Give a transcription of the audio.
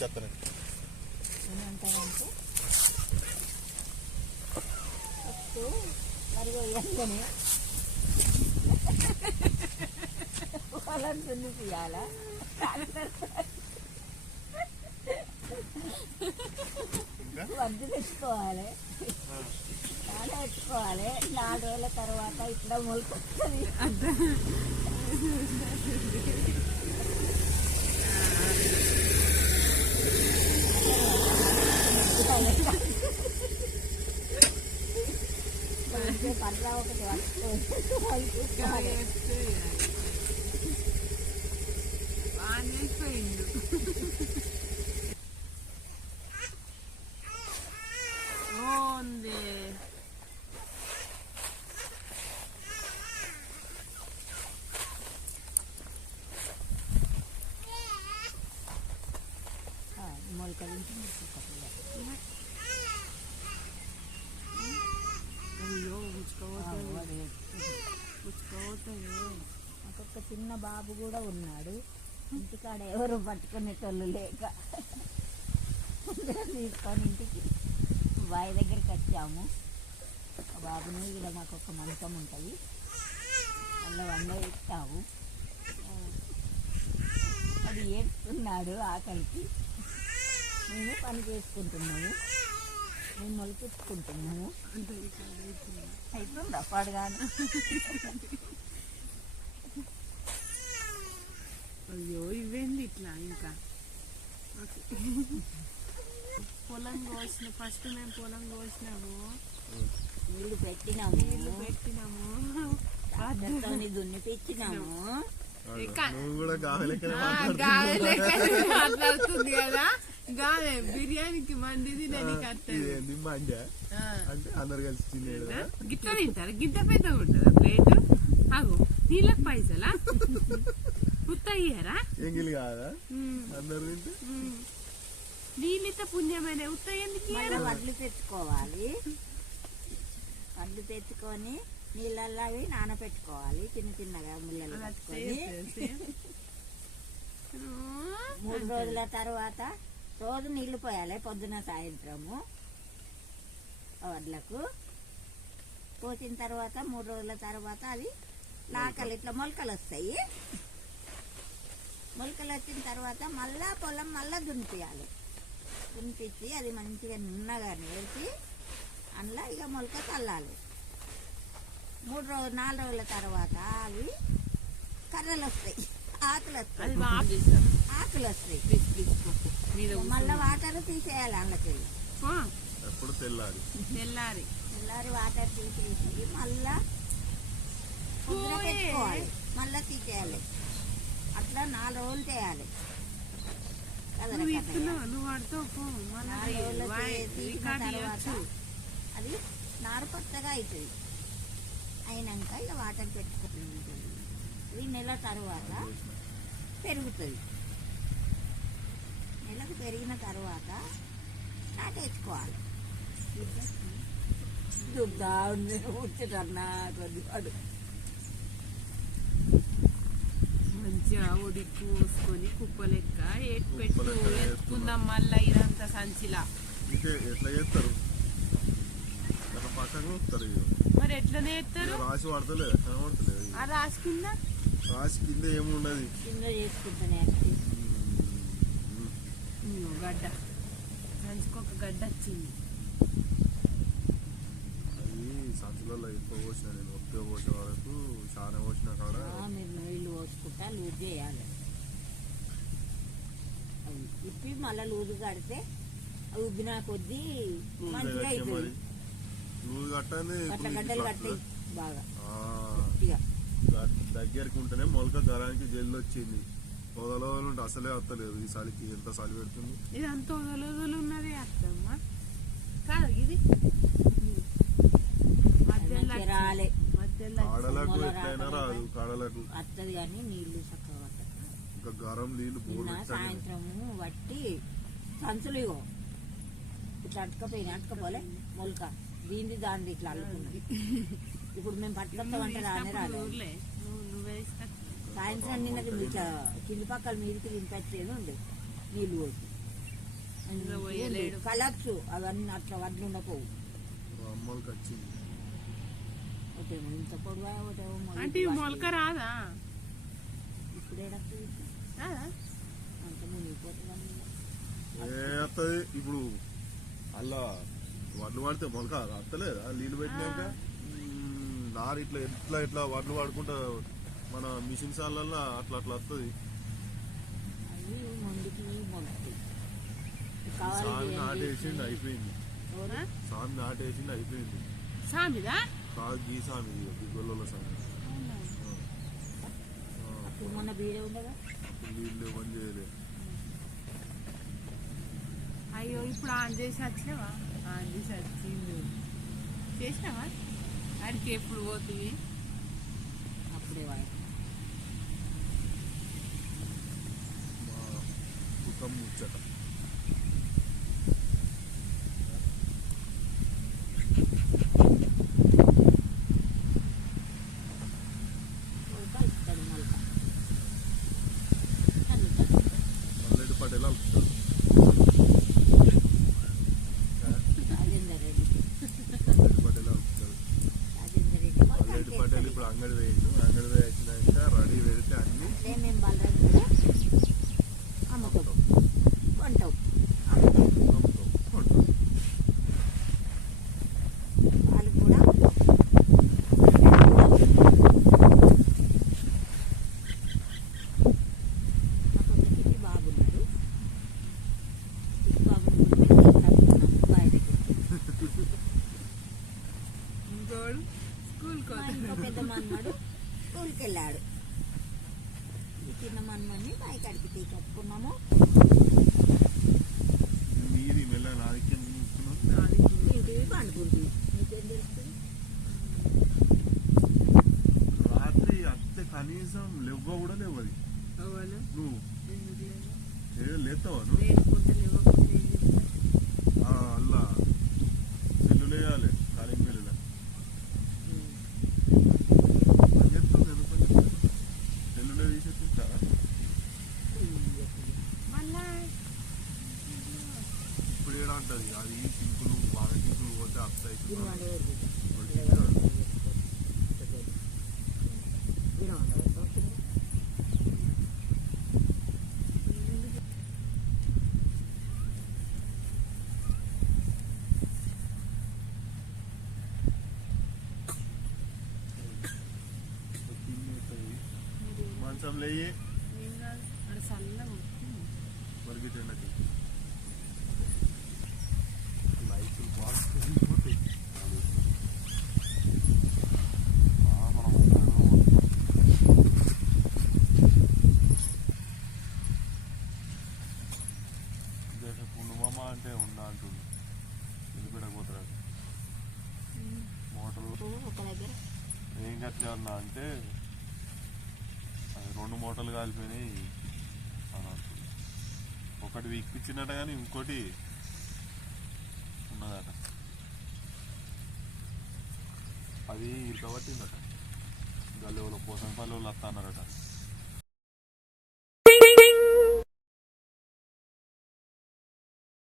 చెత్తనే ఏమంటారంటే ఫస్ట్ వరి వేయంగానే పొలం దున్నిపియాలా వడ్డు తెచ్చుకోవాలి, నానబెట్టుకోవాలి. 4 రోజుల తర్వాత ఇట్లా మొలకొస్తుంది. పండ్ల ఒకటి మొలకలు ఒక్కొక్క చిన్న బాబు కూడా ఉన్నాడు ఇంటికాడ, ఎవరు పట్టుకునేటోళ్ళు లేక తీసుకొని ఇంటికి బావి దగ్గరికి వచ్చాము. ఆ బాబుని ఇక్కడ మాకు ఒక మంచం ఉంటుంది, అందులో వండ ఇస్తాము. అది ఏడుస్తున్నాడు ఆకలికి. మేము పని చేసుకుంటున్నాము, మేము మొలిపించుకుంటున్నాము. అయిపోయింది అప్పటిగాను. అయ్యో ఇవేంది ఇట్లా ఇంకా పొలం కోసిన ఫస్ట్ మేము పొలం కోసినాము, నీళ్ళు పెట్టినాము, దున్నిపించినాము. మాట్లాడుతుంది కదా గానే బిర్యానీకి మండిది గిట్ల తింటారు. గిట్ట పెద్ద ఉంటుందా ప్లేట్? అగు నీళ్ళకి పైసలా ఉత్తయ్యారా? నీళ్ళిత పుణ్యమైన ఉత్తయ్యందుకు వడ్లు తెచ్చుకోవాలి. వడ్లు తెచ్చుకొని నీళ్ళల్లో అవి నానబెట్టుకోవాలి, చిన్న చిన్నగా ముళ్ళలు పెట్టుకొని. 3 రోజుల తర్వాత రోజు నీళ్లు పోయాలి, పొద్దున సాయంత్రము. వడ్లకు పోసిన తర్వాత 3 రోజుల తర్వాత అది లాకలు ఇట్లా మొలకలు వస్తాయి. మొలకలు వచ్చిన తర్వాత మళ్ళా పొలం మళ్ళా దున్నిపియాలి. దున్నిపించి అది మంచిగా నున్నగా నేర్చి అందులో ఇక మొలక చల్లాలి. 4 రోజుల తర్వాత అవి కర్రలు వస్తాయి, ఆకులు వస్తాయి. మళ్ళా వాటర్ తీసేయాలి అందుకెళ్ళి. తెల్లారి వాటర్ తీసేసి మళ్ళా పెట్టుకోవాలి, మళ్ళా తీసేయాలి. అట్లా 4 రోజులు చేయాలి. 4 రోజులు తీసిన తర్వాత అది నారు కొత్తగా అవుతుంది. అయినాక ఇక వాటర్ పెట్టుకుంటుంది. ఇది నెల తర్వాత పెరుగుతుంది. నెలకు పెరిగిన తర్వాత నాటేసుకోవాలి. కొద్దివాడు మంచిగా ఉడికి పూసుకొని కుప్ప లెక్క పెట్టు ఎత్తుకుందాం. మళ్ళా ఇదంతా సంచిలా ఎట్లా చేస్తారు? మరి ఎట్లనే ఎత్తారు? రాసి పడతలే, ఆ రాసి కింద ఏముండదు, కింద చేసుకుంటానే గడ్డ సంచుకొక గడ్డ వచ్చింది. అది సంచులలో ఎక్కువ పోసిన, నేను ఒక్క పోసే వరకు చాలా పోసిన కాడ మీరు నీళ్ళు పోసుకుంటా లూజ్ చేయాలి. ఇప్పి మళ్ళీ లూజు కడితే అవి ఉబ్బినా కొద్దీ మంచిగా అవుతుంది. లూజు కట్టని అట్లా గడ్డలు కట్టాయి బాగా దగ్గరికి ఉంటేనే మొలక గరానికి జల్లు వచ్చింది. వదలవలు ఉంటే అసలే వస్తలేదు. ఈ చలికి ఎంత చలి పెడుతుంది. ఇది అంత వదలవదలు ఉన్నది అత్తమ్మ కాదు. ఇది రాలే కాడలకు ఎట్లయినా రాదు, కాడలకు వస్తుంది కానీ నీళ్లు చక్కగా పట్టదు. ఇంకా గరం నీళ్లు సాయంత్రము బట్టి సంచులు ఇగో ఇట్లా అటుకపోలే మొలక దీనిది దానిది ఇట్లా అల్లుకున్నది. ఇప్పుడు మేము పట్టుకొస్తామంటే రానే రాలేదు. సాయంత్రం నిన్నది ఇట్లా కింది పక్కల మీదికి దింపేది ఉండే నీళ్ళు పోసి అందులో పోయలేడు. కలర్స్ అవన్నీ అట్లా వడ్లు ఉండకపోవు. అమ్మలకి వచ్చింది. ఒకటేమో ఇంత పొడవా, ఒకటేమో అంటే ఈ మొలక రాదా? ఇప్పుడే రాదా? అంత మునిగిపోతుంది. వస్తుంది ఇప్పుడు అలా వడ్లు పడితే మొలక అత్తలేదా నీళ్ళు పెట్టినాక? నారు ఇట్లా ఎట్లా ఇట్లా వడ్లు పడుకుంటా మన మిషన్ సార్లలో అట్లా అట్లా వస్తుంది. అవి ముందుకి మొలుస్తాయి. సామి నాటేసింది అయిపోయింది. అవునా? సామి నాటేసింది అయిపోయింది. సామిదా? కాదు గీ సామి, గొల్ల సామి. అప్పుడు మొన్న బీరే ఉండగా వీళ్ళు పని చేయలేదు. అయ్యో ఇప్పుడు ఆన్ చేసి వచ్చినావా? ఆన్ చేసి వచ్చింది. చేసినావా? అడికి ఎప్పుడు పోతుంది? అప్పుడే వాడు మా కుటుంబం ముచ్చట. కలుపుతాడు మొలక. మల్లెడి పటేలా అలుపుతాడు. రాజేందర్ రెడ్డి మల్లెడి పటేలా అలుపుతాడు. రాజేందర్ రెడ్డి మల్లెడి పటేల్ ఇప్పుడు అంగడి వేయడు. అంగడి వేయించినాక రెడీ పెడితే అన్ని అదే మేము బలరాజు కూడా అమ్ముతాం, కొంటాం, అమ్ముతాం. అమ్ముతాం, కొంటాం. వాళ్ళు కూడా అప్పటికి బాగున్నాడు. బాయ్ దగ్గర ఇంకోడు స్కూల్కి మా ఇంట్లో పెద్ద మన్మడు స్కూల్కి వెళ్ళాడు. ఈ చిన్న మన్మని బాయ్ కాడికి తీ కట్టుకున్నాము. మీది మెల్ల నాదిక్యం చూసుకున్నాం. ఇంటివి పండుకుంది. నీకేం తెలుస్తుంది? రాత్రి అత్తే కనీసం లేవ్వ కూడా లేవది. అవ్వాలి. నువ్వు ఎందుకు లేదు? లేస్తావా నువ్వు? లేకుంటే లేవకుంటే ఏం చేస్తా? అల్లా సెల్లులు వేయాలి కాలింగ్ మిల్లులో. పని చేస్తుంది, ఎందుకు పని చేస్తుంది? సెల్లులో తీసేస్తారా? మళ్ళా ఇప్పుడు ఏడా ఉంటుంది అది సింపుల్ బాగా సింపుల్ పోతే అత్తాయి. వినవాడే మంచం లేయి ఏం కాదు. అక్కడ చల్లగా ఉంటుంది. మరికి తిన్నకి లైట్లు బాగా పెరిగిపోతాయి. పుణ్యమమ్మ అంటే ఉందా అంటుంది. ఇది పెట్టకపోతారు మోటార్లు ఒక దగ్గర ఏం కట్లే ఉన్నా అంటే అది 2 మోటార్లు కాలిపోయినాయి అని అంటుంది. ఒకటి వీక్పించినట్ట కానీ ఇంకోటి ఉన్నదట. అది ఇరుకబట్టిందట. గల్లెవలో పోసంపల్లి వాళ్ళు వస్తా అన్నారట.